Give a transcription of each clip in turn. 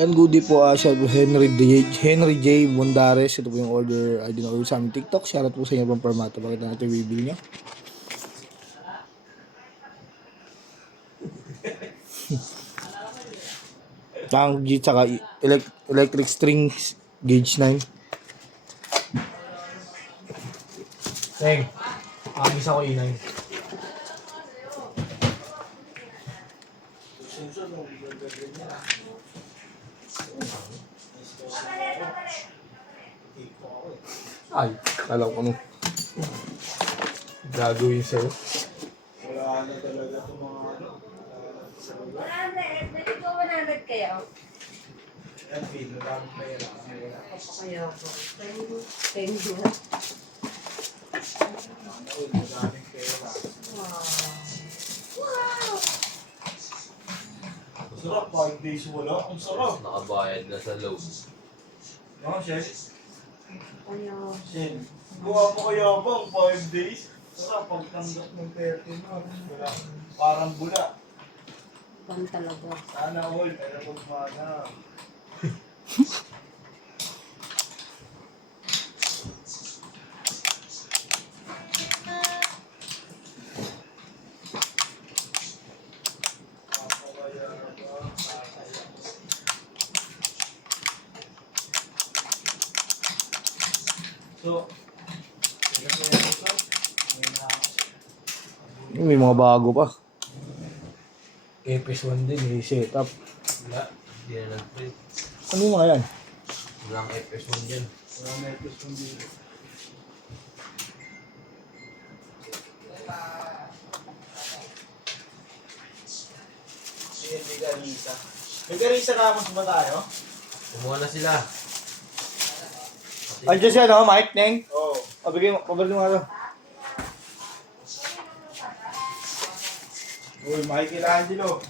And goodie po, siya po Henry J. Bondares. Ito po yung order ID na order sa aming TikTok. Shoutout po sa inyo pang formato. Bakit natin yung bibili nyo? Tang G tsaka electric string gauge 9. Teng, agis ako E9. Ay, kala ko ano gagawin sa'yo. Wala na talaga itong mga ano. 100. Nandito 100 kayo. Yan, feel. Wala akong pera. Opo kayo po. Thank you. Maraming pera. Wow! Sarap, 5 days wala. Ang sarap. Nakabayad na sa load. No, Shell? Kaya, Shell. Gawa mo kaya bang 5 days? Sarap, pagtanggap ng 30 mo. Wala. Parang bula. pan talaga. Sana all, pero pagmana. So, May mga bago pa. FS1 din, may setup. Wala. Hindi na nag-print. Ano yung mga yan? Walang FS1 dyan. wala na ito sa dito. May Garisa. May Garisa Ramos ba tayo? Kumuha na sila. Andiyan siya, no? Mike, Neng? Oo. Pabigay mo, pabigay mo nga to. Uy, Michelangelo.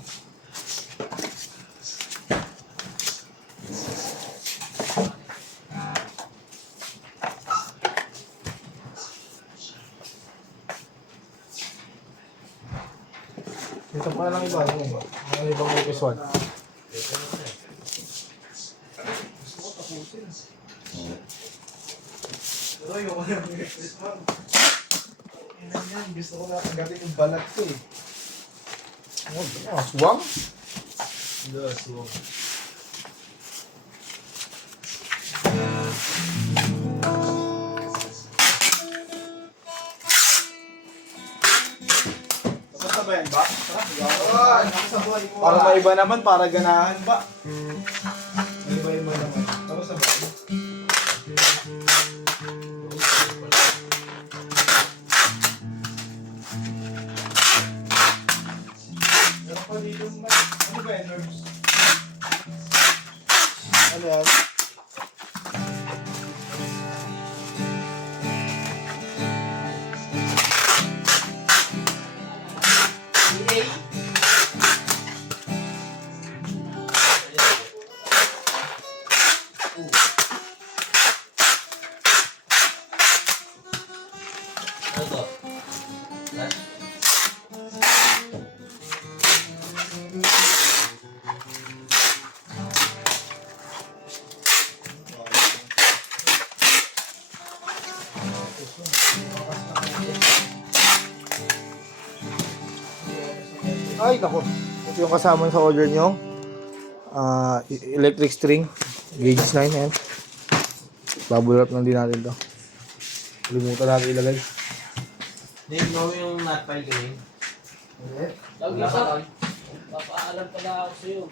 Ito pa lang iba, yung iba. Yung ibang FS1. Gusto ko tapusin. Pero yung wala ng express man. Yan, gusto ko na kagatin yung balat ko eh. Aswang? Hindi, so. Nasasabayan ba? Para maiba naman, para ganahan ba? Maiba-iba naman. Tapos sabayan. Meron pa dito, ano ba yan, nerves? Ano yan? Ano to? Flash? Ay, nako. Ito yung kasama sa order nyo. Electric string. Gauge 9, yan. Bubble wrap lang din natin to. Kalimutan natin ilagay. Dave, mo yung nut file ko yun. Hindi. Lagi sa papaalam pala ako sa'yo.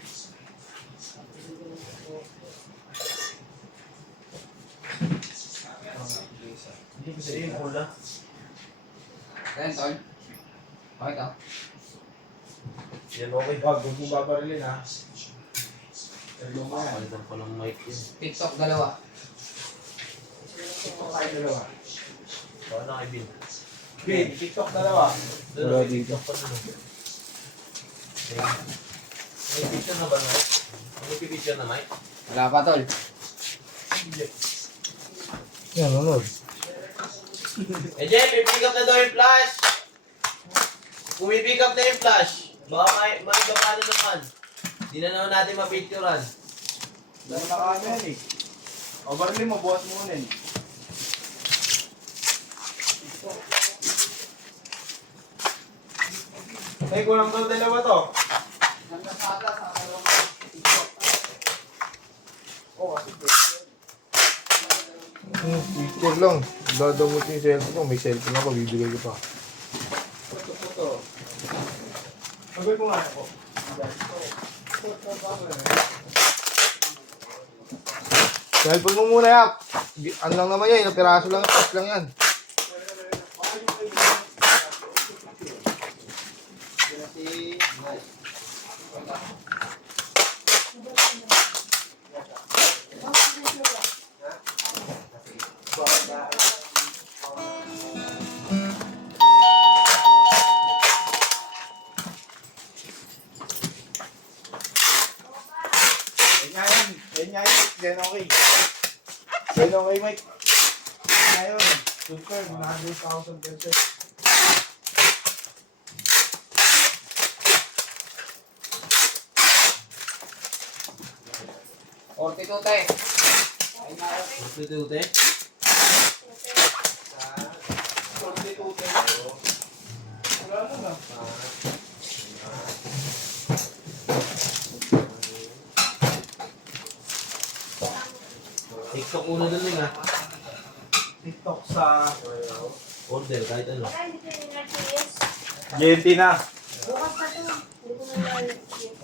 Hindi ko sa'yo yung pula. Ayan, tol. Okay to. Yan okay, bag. Huwag mong babarilin ha. Pero mo yan. Palitan ko ng mic yun. TikTok, dalawa. TikTok tayo dalawa. Baka na kay Bin. Okay, TikTok dalawa. Wala dito. May picture na ba, Mike? May picture na, Mike? Wala pa, tol. Yan, ano? Eh, Jeff, i-pick up na daw yung flash! Kung i-pick up na yung flash, baka may babalo naman. Hindi na naman natin mapicturean. Dahil na kami yan eh. Overlay mo, buhat mo unin. Ay, kulang daw dalawa to. Nagkasada sa kalong. Oo, kasi Picture lang. Dadamot yung cellphone ko. May cellphone ako, bibigay ko pa. Puto. Pagay ko nga ako. Cellphone mo muna, Yak. Ano lang naman yan, ilang piraso lang, pas lang yan. Yan nga yun, yan okay. Yan okay, Mike. Ngayon, super, 100,000 pesos. Orte to, te. Ute-ute. Wala mo na. TikTok una dun yun ah. TikTok sa Order, kahit ano. Baka hindi ko nila cheese. GNT na. Bukas na to. Hindi ko nila cheese.